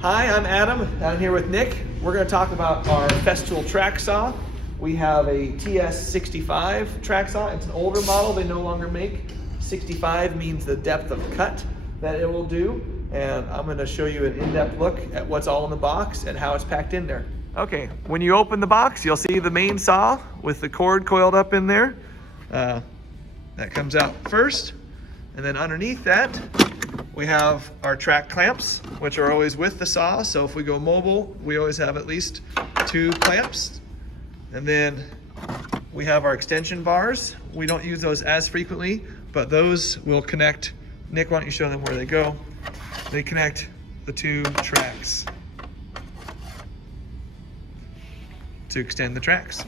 Hi, I'm Adam. I'm here with Nick. We're going to talk about our Festool track saw. We have a TS65 track saw. It's an older model they no longer make. 65 means the depth of cut that it will do. And I'm going to show you an in-depth look at what's all in the box and how it's packed in there. Okay, when you open the box, you'll see the main saw with the cord coiled up in there. That comes out first. And then underneath that, we have our track clamps, which are always with the saw. So if we go mobile, we always have at least 2 clamps. And then we have our extension bars. We don't use those as frequently, but those will connect. Nick, why don't you show them where they go? They connect the 2 tracks to extend the tracks.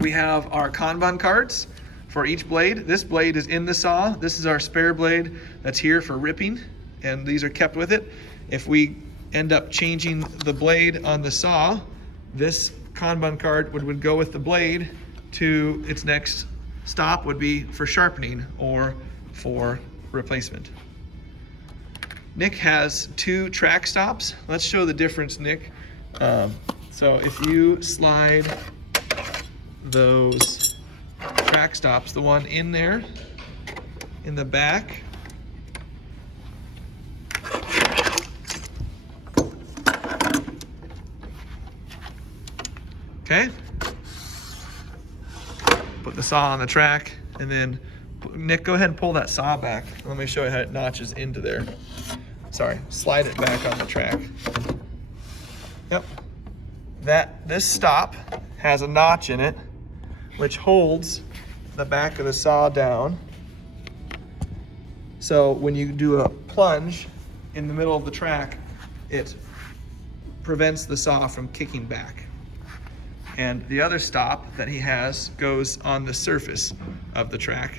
We have our Kanban cards for each blade. This blade is in the saw. This is our spare blade that's here for ripping, and these are kept with it. If we end up changing the blade on the saw, this Kanban card would go with the blade to its next stop, would be for sharpening or for replacement. Nick has 2 track stops. Let's show the difference, Nick. So if you slide those track stops, the one in there in the back, okay, put the saw on the track, and then Nick, go ahead and pull that saw back. Let me show you how it notches into there. Sorry, slide it back on the track. Yep, this stop has a notch in it which holds the back of the saw down. So when you do a plunge in the middle of the track, it prevents the saw from kicking back. And the other stop that he has goes on the surface of the track,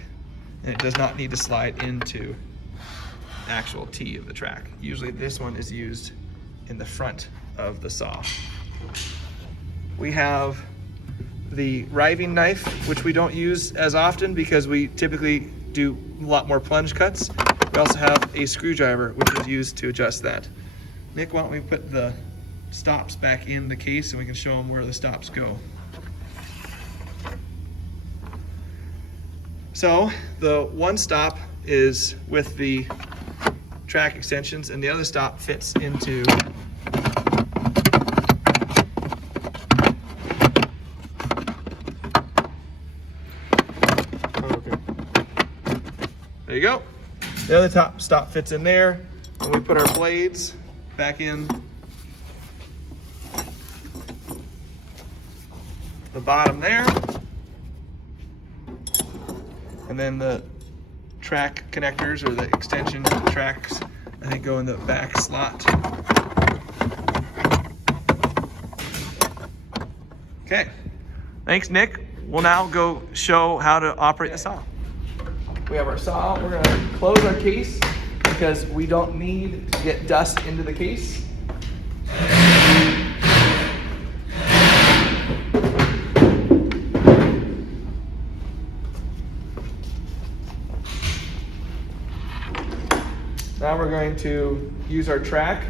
and it does not need to slide into the actual T of the track. Usually this one is used in the front of the saw. We have the riving knife, which we don't use as often because we typically do a lot more plunge cuts. We also have a screwdriver, which is used to adjust that. Nick, why don't we put the stops back in the case and we can show them where the stops go. So the one stop is with the track extensions, and the other stop fits into there you go. The other top stop fits in there, and we put our blades back in the bottom there. And then the track connectors, or the extension tracks, I think go in the back slot. Okay, thanks Nick. We'll now go show how to operate the saw. We have our saw. We're gonna close our case because we don't need to get dust into the case. Now we're going to use our track,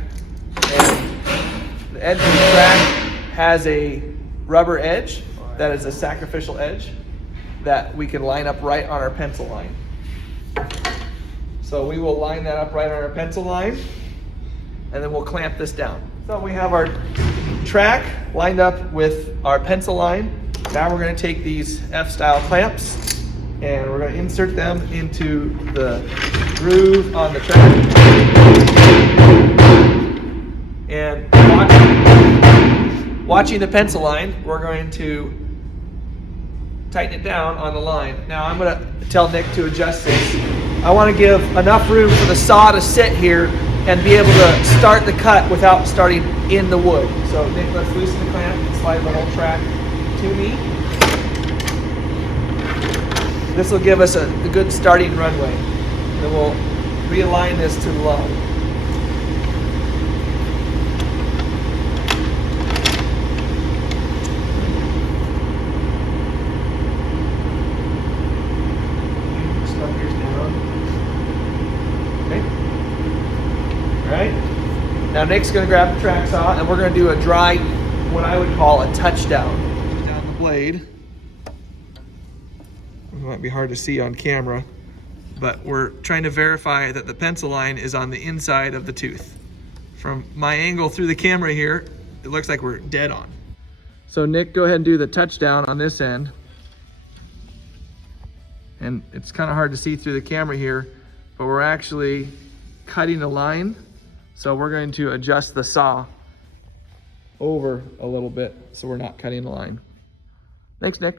and the edge of the track has a rubber edge that is a sacrificial edge that we can line up right on our pencil line. So we will line that up right on our pencil line, and then we'll clamp this down. So we have our track lined up with our pencil line. Now we're going to take these F-style clamps and we're going to insert them into the groove on the track. And watching the pencil line, we're going to tighten it down on the line. Now I'm going to tell Nick to adjust this. I want to give enough room for the saw to sit here and be able to start the cut without starting in the wood. So Nick, let's loosen the clamp and slide the whole track to me. This will give us a good starting runway. Then we'll realign this to the line. Now Nick's gonna grab the track saw and we're gonna do a dry, what I would call a touchdown. Down the blade. It might be hard to see on camera, but we're trying to verify that the pencil line is on the inside of the tooth. From my angle through the camera here, it looks like we're dead on. So Nick, go ahead and do the touchdown on this end. And it's kind of hard to see through the camera here, but we're actually cutting a line. So we're going to adjust the saw over a little bit so we're not cutting the line. Thanks, Nick.